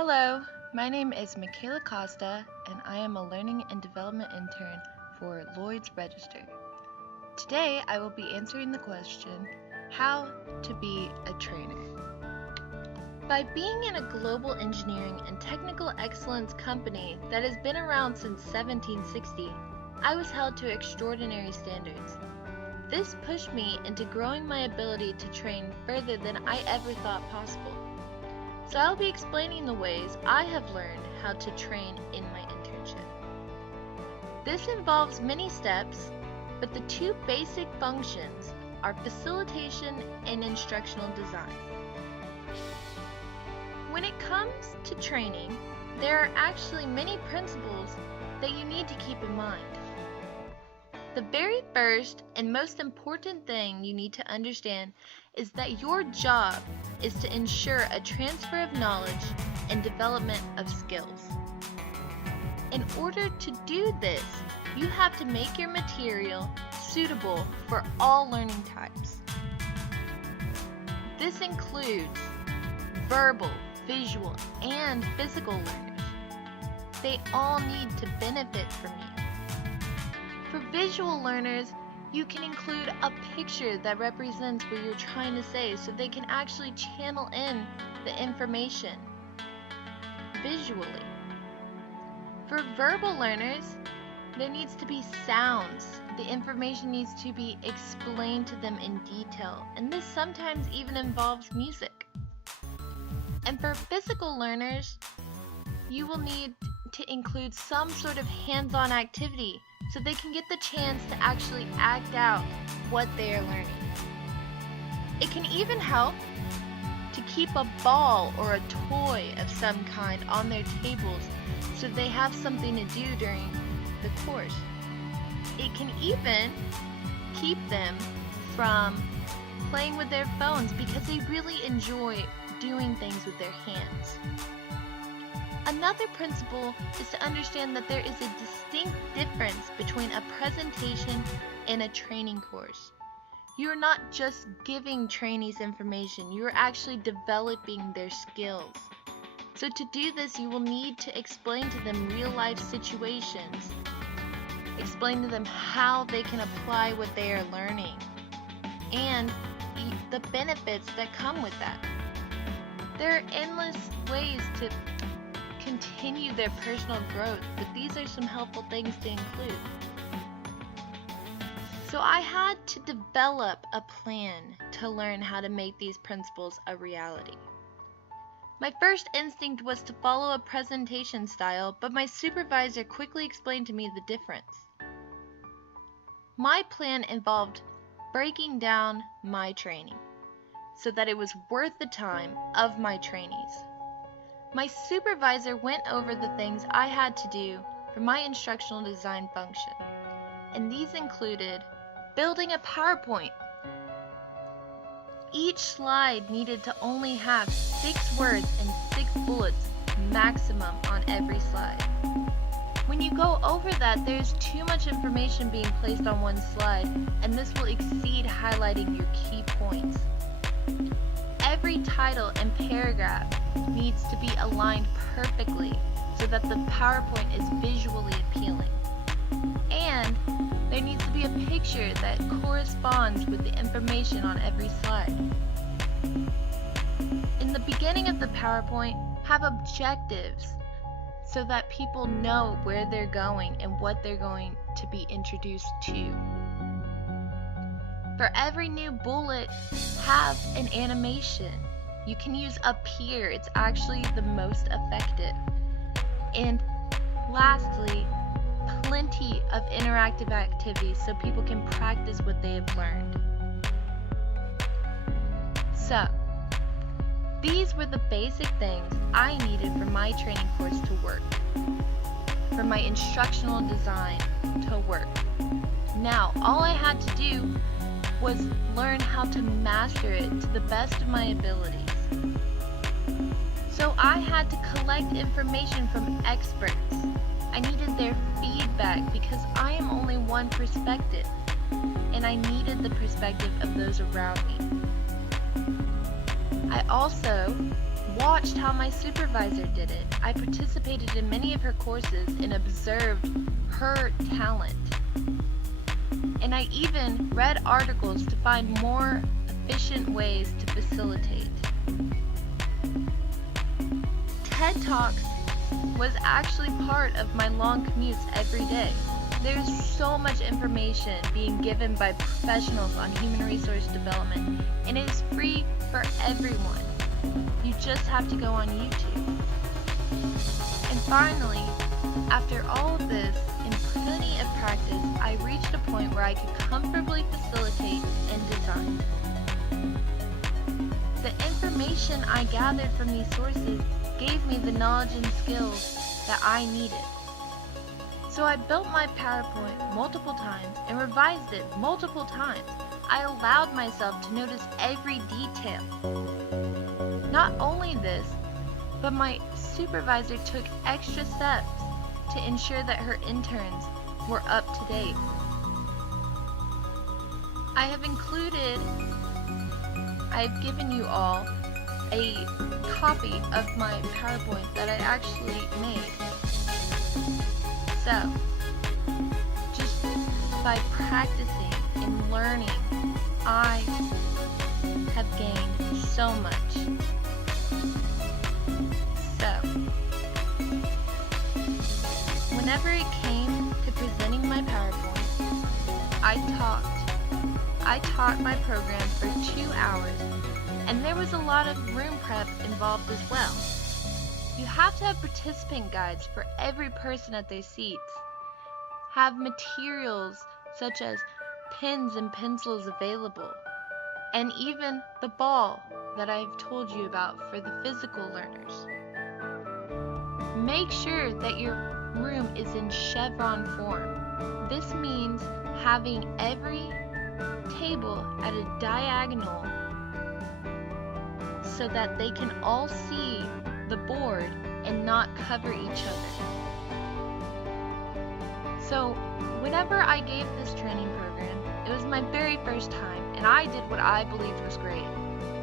Hello, my name is Michaela Costa, and I am a Learning and Development Intern for Lloyd's Register. Today, I will be answering the question, how to be a trainer. By being in a global engineering and technical excellence company that has been around since 1760, I was held to extraordinary standards. This pushed me into growing my ability to train further than I ever thought possible. So I'll be explaining the ways I have learned how to train in my internship. This involves many steps, but the two basic functions are facilitation and instructional design. When it comes to training, there are actually many principles that you need to keep in mind. The very first and most important thing you need to understand is that your job is to ensure a transfer of knowledge and development of skills. In order to do this, you have to make your material suitable for all learning types. This includes verbal, visual, and physical learners. They all need to benefit from you. For visual learners, you can include a picture that represents what you're trying to say so they can actually channel in the information visually. For verbal learners, there needs to be sounds. The information needs to be explained to them in detail, and this sometimes even involves music. And for physical learners, you will need to include some sort of hands-on activity so they can get the chance to actually act out what they are learning. It can even help to keep a ball or a toy of some kind on their tables so they have something to do during the course. It can even keep them from playing with their phones because they really enjoy doing things with their hands. Another principle is to understand that there is a distinct difference between a presentation and a training course. You are not just giving trainees information, you are actually developing their skills. So to do this, you will need to explain to them real-life situations, explain to them how they can apply what they are learning, and the benefits that come with that. There are endless ways to continue their personal growth, but these are some helpful things to include. So I had to develop a plan to learn how to make these principles a reality. My first instinct was to follow a presentation style, but my supervisor quickly explained to me the difference. My plan involved breaking down my training so that it was worth the time of my trainees. My supervisor went over the things I had to do for my instructional design function, and these included building a PowerPoint. Each slide needed to only have 6 words and 6 bullets maximum on every slide. When you go over that, there's too much information being placed on one slide, and this will exceed highlighting your key points. Every title and paragraph needs to be aligned perfectly so that the PowerPoint is visually appealing. And there needs to be a picture that corresponds with the information on every slide. In the beginning of the PowerPoint, have objectives so that people know where they're going and what they're going to be introduced to. For every new bullet, have an animation. You can use Appear, it's actually the most effective. And lastly, plenty of interactive activities so people can practice what they have learned. So, these were the basic things I needed for my training course to work, for my instructional design to work. Now, all I had to do was learn how to master it to the best of my abilities. So I had to collect information from experts. I needed their feedback because I am only one perspective, and I needed the perspective of those around me. I also watched how my supervisor did it. I participated in many of her courses and observed her talent. And I even read articles to find more efficient ways to facilitate. TED Talks was actually part of my long commutes every day. There's so much information being given by professionals on human resource development, and it is free for everyone. You just have to go on YouTube. And finally, after all of this and plenty of practice, I reached a point where I could comfortably facilitate and design. The information I gathered from these sources gave me the knowledge and skills that I needed. So I built my PowerPoint multiple times and revised it multiple times. I allowed myself to notice every detail. Not only this, but my supervisor took extra steps to ensure that her interns were up to date. I've given you all a copy of my PowerPoint that I actually made. So, just by practicing and learning, I have gained so much. So, whenever it came to presenting my PowerPoint, I taught my program for 2 hours, and there was a lot of room prep involved as well. You have to have participant guides for every person at their seats. Have materials such as pens and pencils available, and even the ball that I've told you about for the physical learners. Make sure that your room is in chevron form. This means having every table at a diagonal so that they can all see the board and not cover each other. So, whenever I gave this training program, it was my very first time, and I did what I believed was great.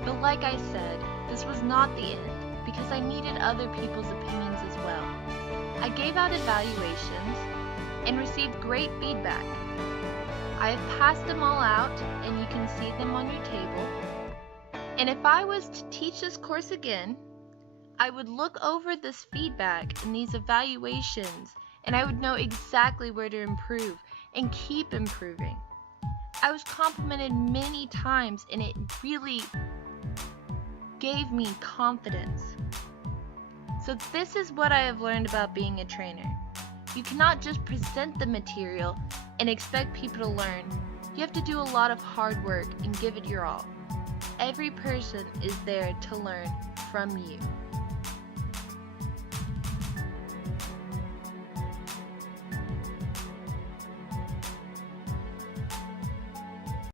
But like I said, this was not the end, because I needed other people's opinions as well. I gave out evaluations and received great feedback. I have passed them all out, and you can see them on your table. And if I was to teach this course again, I would look over this feedback and these evaluations, and I would know exactly where to improve and keep improving. I was complimented many times, and it really gave me confidence. So this is what I have learned about being a trainer. You cannot just present the material and expect people to learn. You have to do a lot of hard work and give it your all. Every person is there to learn from you.